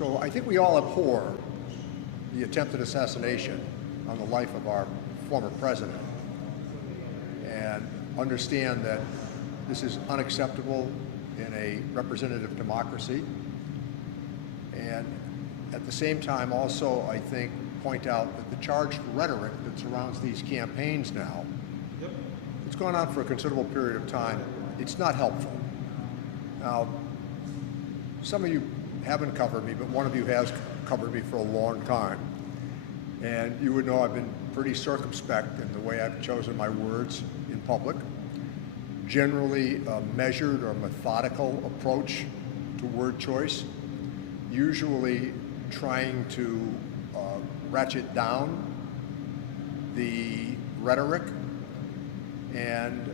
So I think we all abhor the attempted assassination on the life of our former president and understand that this is unacceptable in a representative democracy. And at the same time also, I think, point out that the charged rhetoric that surrounds these campaigns now, it's gone on for a considerable period of time. It's not helpful. Now, some of you haven't covered me, but one of you has covered me for a long time. And you would know I've been pretty circumspect in the way I've chosen my words in public. Generally a measured or methodical approach to word choice, usually trying to ratchet down the rhetoric. And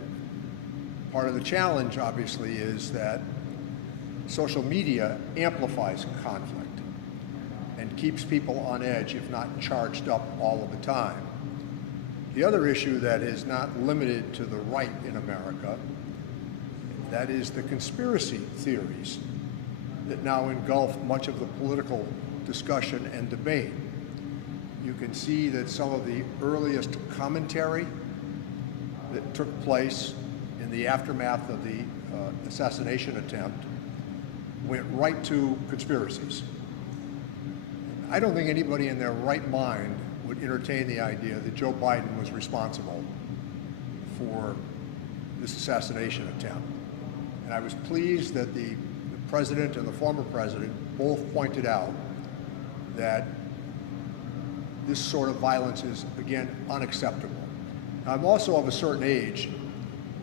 part of the challenge, obviously, is that social media amplifies conflict and keeps people on edge, if not charged up all of the time. The other issue that is not limited to the right in America, that is the conspiracy theories that now engulf much of the political discussion and debate. You can see that some of the earliest commentary that took place in the aftermath of the assassination attempt went right to conspiracies. I don't think anybody in their right mind would entertain the idea that Joe Biden was responsible for this assassination attempt. And I was pleased that the president and the former president both pointed out that this sort of violence is, again, unacceptable. Now, I'm also of a certain age,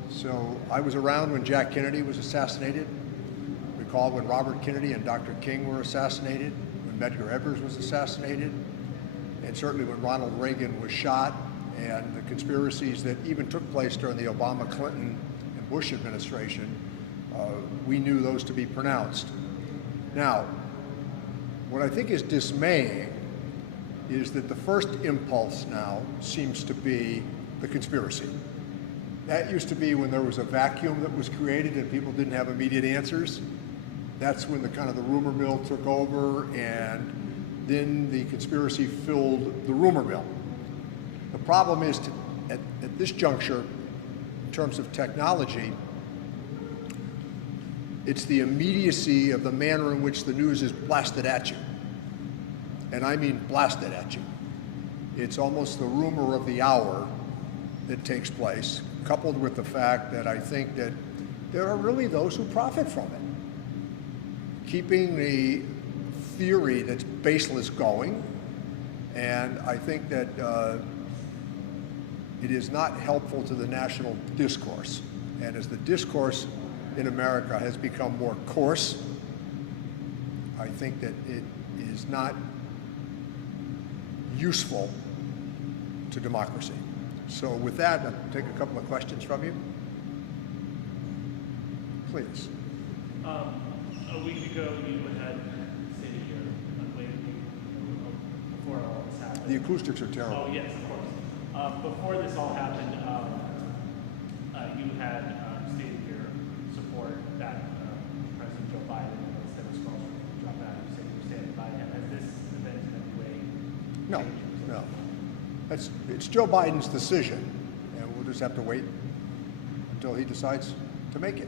so I was around when Jack Kennedy was assassinated. Recall when Robert Kennedy and Dr. King were assassinated, when Medgar Evers was assassinated, and certainly when Ronald Reagan was shot, and the conspiracies that even took place during the Obama, Clinton, and Bush administration, we knew those to be pronounced. Now, what I think is dismaying is that the first impulse now seems to be the conspiracy. That used to be when there was a vacuum that was created and people didn't have immediate answers. That's when the kind of the rumor mill took over, and then the conspiracy filled the rumor mill. The problem is, at this juncture, in terms of technology, it's the immediacy of the manner in which the news is blasted at you. And I mean blasted at you. It's almost the rumor of the hour that takes place, coupled with the fact that I think that there are really those who profit from it, keeping the theory that's baseless going. And I think that it is not helpful to the national discourse. And as the discourse in America has become more coarse, I think that it is not useful to democracy. So with that, I'll take a couple of questions from you. Please. A week ago, you had sitting here before all this happened. The acoustics are terrible. Oh, yes, of course. Before this all happened, you had stated your support that President Joe Biden instead of Scott drop out. You said you stand by him. Has this event in any way changed? No. It's Joe Biden's decision, and we'll just have to wait until he decides to make it.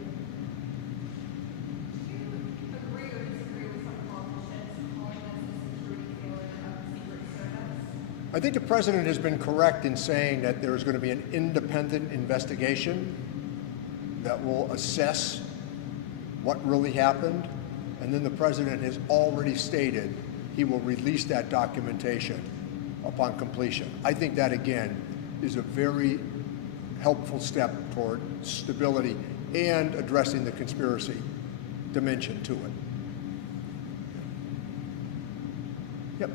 I think the president has been correct in saying that there is going to be an independent investigation that will assess what really happened, and then the president has already stated he will release that documentation upon completion. I think that, again, is a very helpful step toward stability and addressing the conspiracy dimension to it. Yep.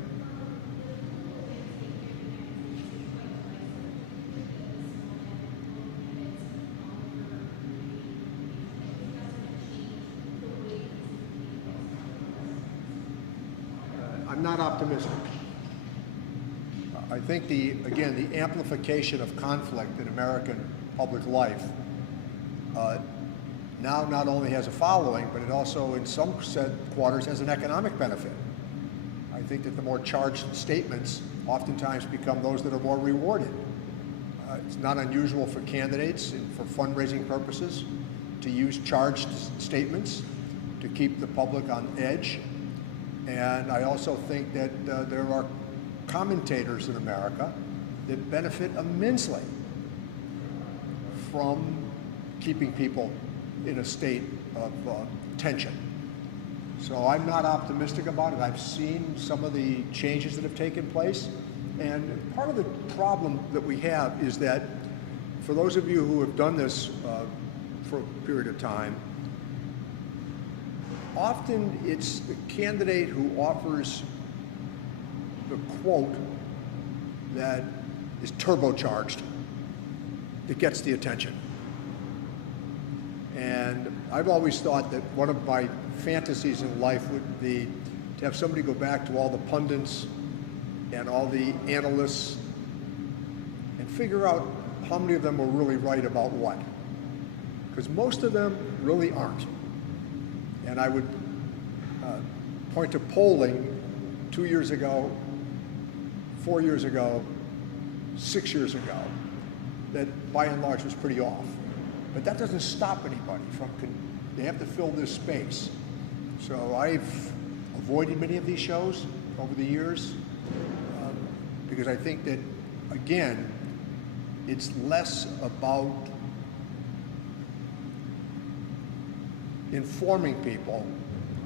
I'm not optimistic. I think the amplification of conflict in American public life now not only has a following, but it also in some quarters has an economic benefit. I think that the more charged statements oftentimes become those that are more rewarded. It's not unusual for candidates and for fundraising purposes to use charged statements to keep the public on edge. And I also think that there are commentators in America that benefit immensely from keeping people in a state of tension. So I'm not optimistic about it. I've seen some of the changes that have taken place. And part of the problem that we have is that for those of you who have done this for a period of time, often it's the candidate who offers the quote that is turbocharged that gets the attention. And I've always thought that one of my fantasies in life would be to have somebody go back to all the pundits and all the analysts and figure out how many of them were really right about what. Because most of them really aren't. And I would point to polling 2 years ago, 4 years ago, 6 years ago, that by and large was pretty off. But that doesn't stop anybody from, they have to fill this space. So I've avoided many of these shows over the years because I think that, again, it's less about informing people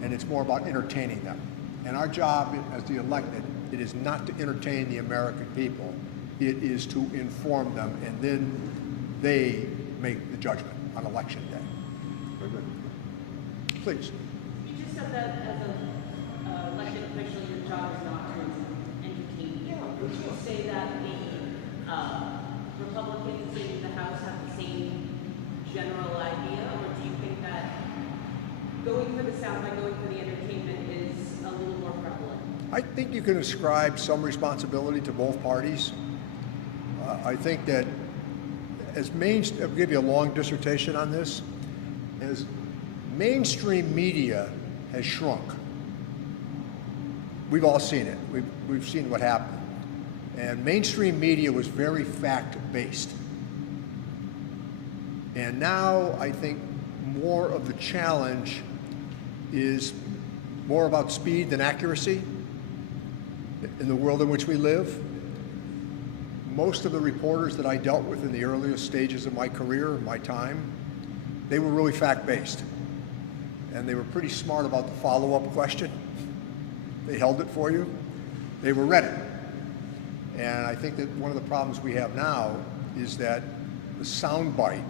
and it's more about entertaining them. And our job as the elected, it is not to entertain the American people. It is to inform them, and then they make the judgment on election day. Very good. Please. You just said that as an elected official, your job is not to entertain people. Would you say that the Republicans in the House have the same general idea, or do you think that going for the soundbite, going for the entertainment is a little more prevalent? I think you can ascribe some responsibility to both parties. I think that I'll give you a long dissertation on this, as mainstream media has shrunk. We've all seen it. We've seen what happened. And mainstream media was very fact-based. And now I think more of the challenge is more about speed than accuracy in the world in which we live. Most of the reporters that I dealt with in the earliest stages of my career, my time, they were really fact-based. And they were pretty smart about the follow-up question. They held it for you. They were ready. And I think that one of the problems we have now is that the soundbite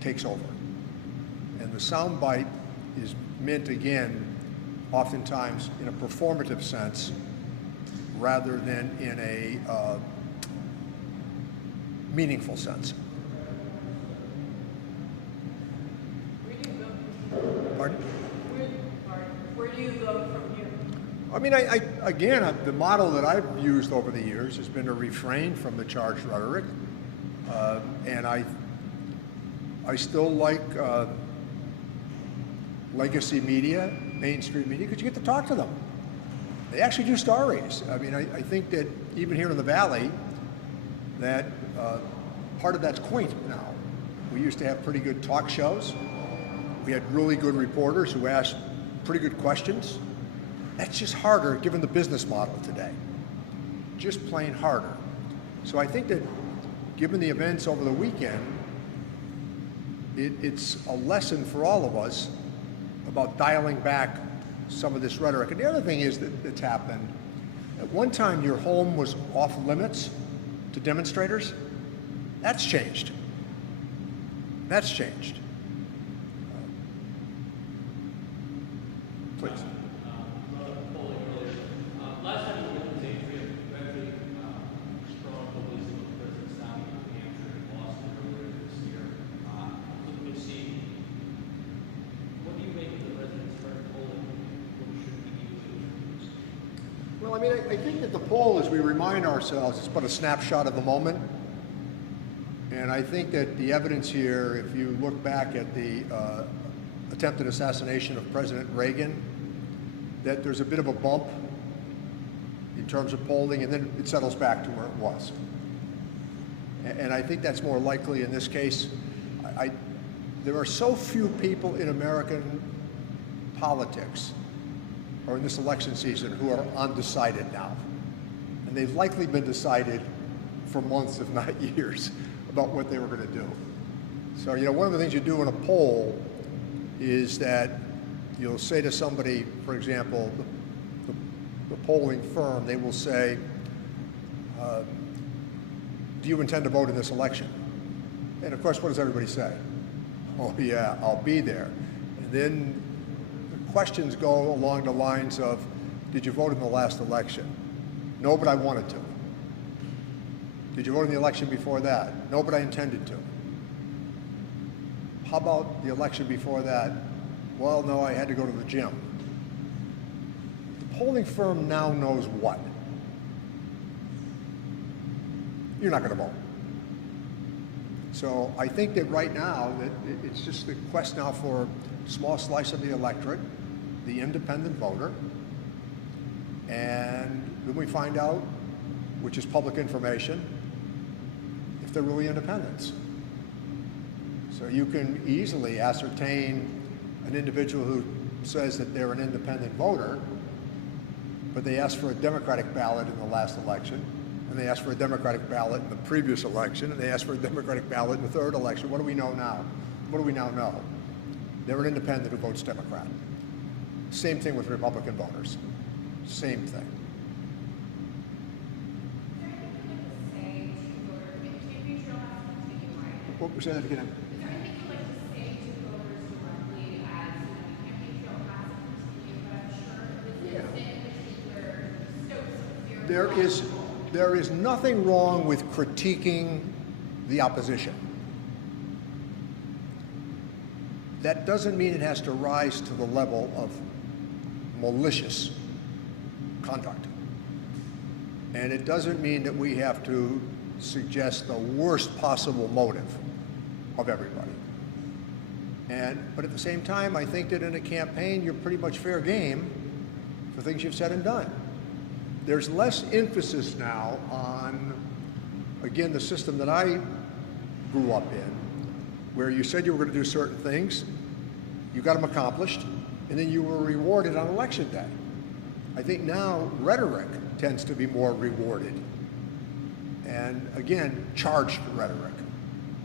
takes over. And the soundbite is meant, again, oftentimes in a performative sense rather than in a meaningful sense. Where do you go? Pardon? Where do you go from here? I mean, again, the model that I've used over the years has been to refrain from the charged rhetoric, and I still like legacy media, mainstream media, because you get to talk to them. They actually do stories. I mean, I think that even here in the Valley, that part of that's quaint now. We used to have pretty good talk shows. We had really good reporters who asked pretty good questions. That's just harder given the business model today. Just plain harder. So I think that given the events over the weekend, it's a lesson for all of us about dialing back some of this rhetoric. And the other thing is that's happened, at one time your home was off limits to demonstrators. That's changed. That's changed. Please. Last time you were in the stage, we had very strong beliefs in the president's down in New Hampshire and Boston earlier this year. Looking to see, what do you make of the president's current polling? What should we be doing? Well, I mean, I think that the poll, as we remind ourselves, is but a snapshot of the moment. And I think that the evidence here, if you look back at the attempted assassination of President Reagan, that there's a bit of a bump in terms of polling, and then it settles back to where it was. And I think that's more likely in this case. There are so few people in American politics or in this election season who are undecided now. And they've likely been decided for months, if not years, about what they were going to do. So, you know, one of the things you do in a poll is that you'll say to somebody, for example, the polling firm, they will say, do you intend to vote in this election? And of course, what does everybody say? Oh yeah, I'll be there. And then the questions go along the lines of, did you vote in the last election? No, but I wanted to. Did you vote in the election before that? No, but I intended to. How about the election before that? Well, no, I had to go to the gym. The polling firm now knows what? You're not going to vote. So I think that right now, that it's just the quest now for a small slice of the electorate, the independent voter, and then we find out, which is public information, if they're really independents. So you can easily ascertain an individual who says that they're an independent voter, but they asked for a Democratic ballot in the last election, and they asked for a Democratic ballot in the previous election, and they asked for a Democratic ballot in the third election. What do we know now? What do we now know? They're an independent who votes Democrat. Same thing with Republican voters. Same thing. What was that again? Is there anything you'd like to say to voters directly as, you know, the campaign trail has continued, but I'm sure this is an issue where stokes of fear. There is nothing wrong with critiquing the opposition. That doesn't mean it has to rise to the level of malicious conduct. And it doesn't mean that we have to suggest the worst possible motive of everybody. But at the same time, I think that in a campaign, you're pretty much fair game for things you've said and done. There's less emphasis now on, again, the system that I grew up in, where you said you were going to do certain things, you got them accomplished, and then you were rewarded on election day. I think now rhetoric tends to be more rewarded. And again, charged rhetoric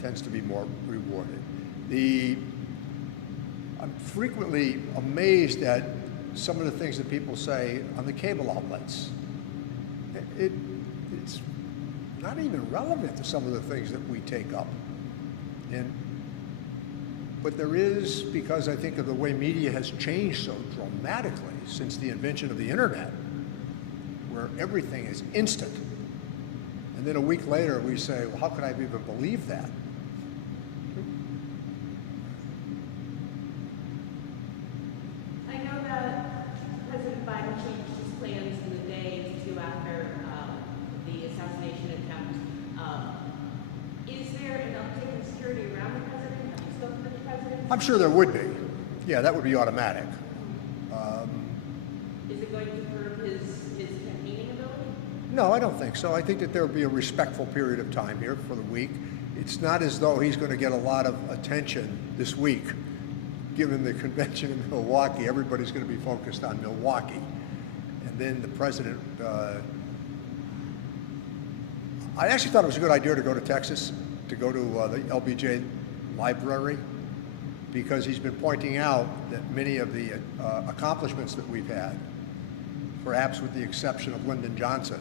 tends to be more rewarded. I'm frequently amazed at some of the things that people say on the cable outlets. It's not even relevant to some of the things that we take up. But there is, because I think of the way media has changed so dramatically since the invention of the internet, where everything is instant. And then a week later we say, well, how could I have even believed that? I know that President Biden changed his plans in the days to after the assassination attempt. Is there an uptick in security around the president? Have you spoken to the president? I'm sure there would be. Yeah, that would be automatic. Is it going to curb his campaigning ability? No, I don't think so. I think that there will be a respectful period of time here for the week. It's not as though he's going to get a lot of attention this week. Given the convention in Milwaukee, everybody's going to be focused on Milwaukee. And then the president, I actually thought it was a good idea to go to Texas, to go to the LBJ library, because he's been pointing out that many of the accomplishments that we've had, perhaps with the exception of Lyndon Johnson,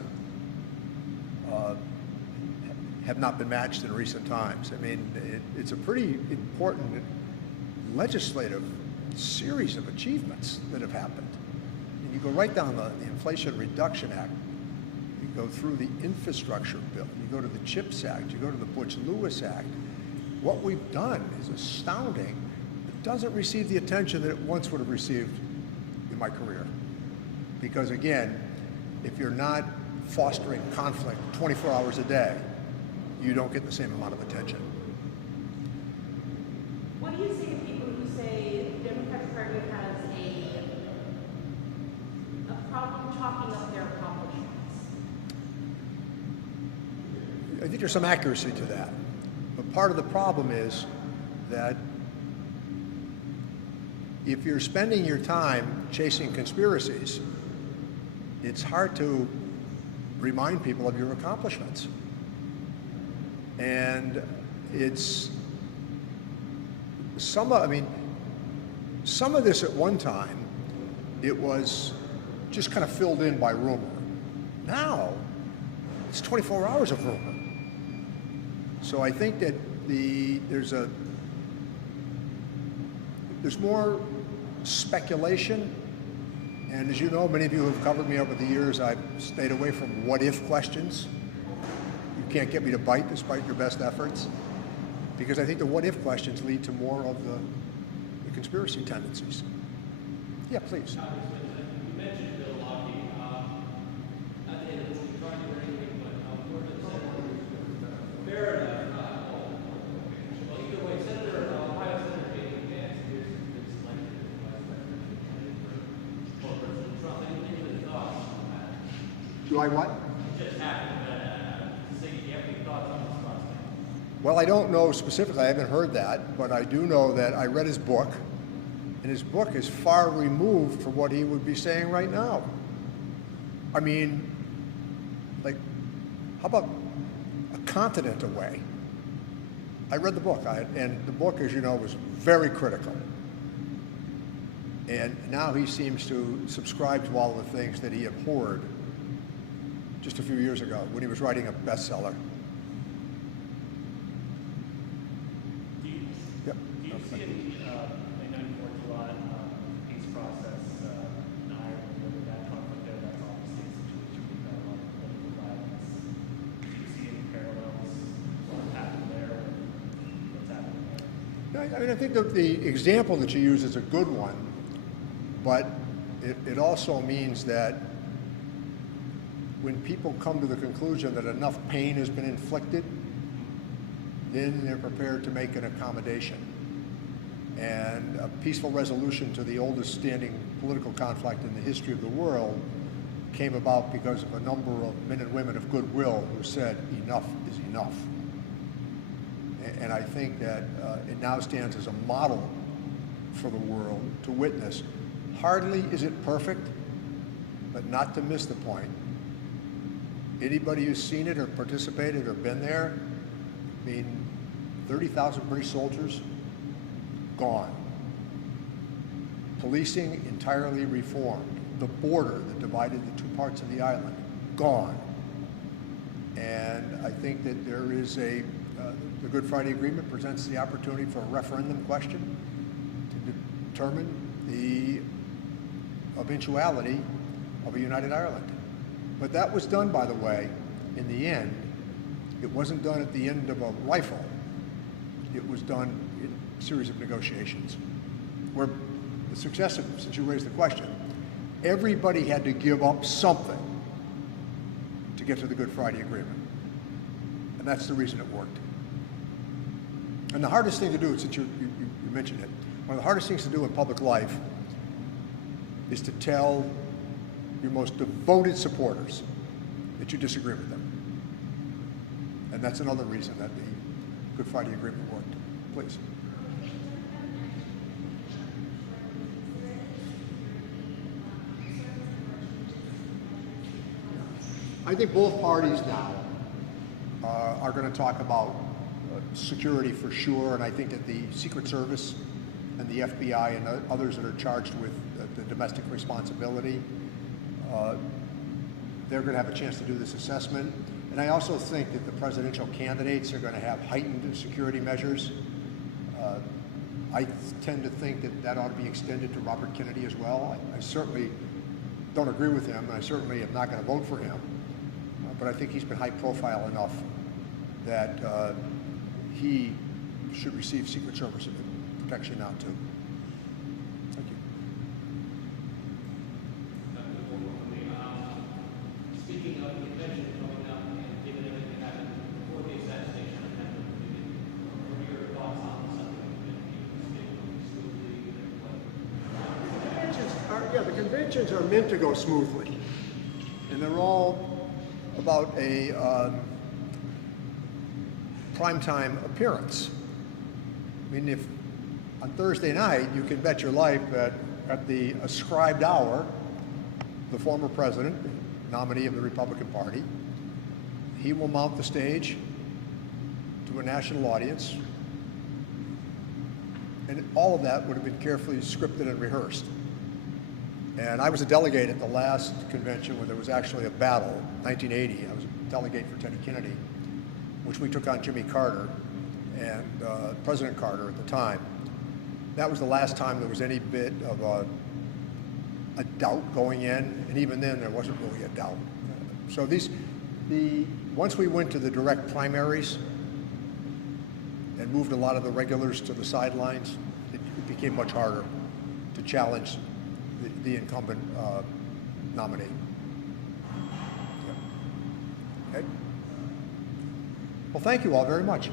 have not been matched in recent times. I mean, it's a pretty important legislative series of achievements that have happened. And you go right down the Inflation Reduction Act, you go through the infrastructure bill, you go to the CHIPS Act, you go to the Butch-Lewis Act. What we've done is astounding. It doesn't receive the attention that it once would have received in my career. Because again, if you're not fostering conflict 24 hours a day, you don't get the same amount of attention. What do you say to people who say the Democratic Party has a problem chalking up their accomplishments? I think there's some accuracy to that. But part of the problem is that if you're spending your time chasing conspiracies, it's hard to remind people of your accomplishments. And it's some of this at one time, it was just kind of filled in by rumor. Now, it's 24 hours of rumor. So I think that there's more speculation, and as you know, many of you who have covered me over the years, I've stayed away from what-if questions. You can't get me to bite despite your best efforts, because I think the what-if questions lead to more of the conspiracy tendencies. Yeah, please. Congressman, you mentioned Bill Lockheed. Not to hit a movie target or anything, but we're the senator. Fair enough. Well, either way, Ohio Senator J.D. Vance appears to have been selected as vice presidential candidate for President Trump. Any thoughts on that? Do I what? It just happened. Do you have any thoughts on this prospect? Well, I don't know specifically. I haven't heard that, but I do know that I read his book, and his book is far removed from what he would be saying right now. I mean, like, how about a continent away? I read the book, and the book, as you know, was very critical. And now he seems to subscribe to all of the things that he abhorred just a few years ago when he was writing a bestseller. Yep. Do you see any, I know you've worked a lot on the peace process in Ireland, with that conflict there, that's obviously a situation we've got a lot of political violence. Do you see any parallels, what happened there, what's happening there? I mean, I think that the example that you use is a good one, but it also means that when people come to the conclusion that enough pain has been inflicted, then they're prepared to make an accommodation. And a peaceful resolution to the oldest standing political conflict in the history of the world came about because of a number of men and women of goodwill who said, enough is enough. And I think that it now stands as a model for the world to witness. Hardly is it perfect, but not to miss the point. Anybody who's seen it or participated or been there, I mean, 30,000 British soldiers, gone. Policing entirely reformed. The border that divided the two parts of the island, gone. And I think that there is the Good Friday Agreement presents the opportunity for a referendum question to determine the eventuality of a united Ireland. But that was done, by the way, in the end. It wasn't done at the end of a rifle. It was done in a series of negotiations where the successive, since you raised the question, everybody had to give up something to get to the Good Friday Agreement. And that's the reason it worked. And the hardest thing to do, since you mentioned it, one of the hardest things to do in public life is to tell your most devoted supporters that you disagree with them. And that's another reason that the Good Friday Agreement worked. Please. I think both parties now are going to talk about security for sure, and I think that the Secret Service and the FBI and others that are charged with the domestic responsibility, they're going to have a chance to do this assessment. And I also think that the presidential candidates are going to have heightened security measures. I tend to think that that ought to be extended to Robert Kennedy as well. I certainly don't agree with him, and I certainly am not going to vote for him. But I think he's been high profile enough that he should receive Secret Service protection now too. Thank you. Speaking of the convention coming up and given everything that happened before the assassination attempt, what are your thoughts on something that The conventions are meant to go smoothly, and they're all about primetime appearance. I mean, if on Thursday night, you can bet your life that at the ascribed hour, the former president, nominee of the Republican Party, he will mount the stage to a national audience, and all of that would have been carefully scripted and rehearsed. And I was a delegate at the last convention when there was actually a battle, 1980. I was a delegate for Teddy Kennedy, which we took on Jimmy Carter and President Carter at the time. That was the last time there was any bit of a doubt going in, and even then there wasn't really a doubt. So once we went to the direct primaries and moved a lot of the regulars to the sidelines, it became much harder to challenge the incumbent nominee. Yep. Okay. Well, thank you all very much.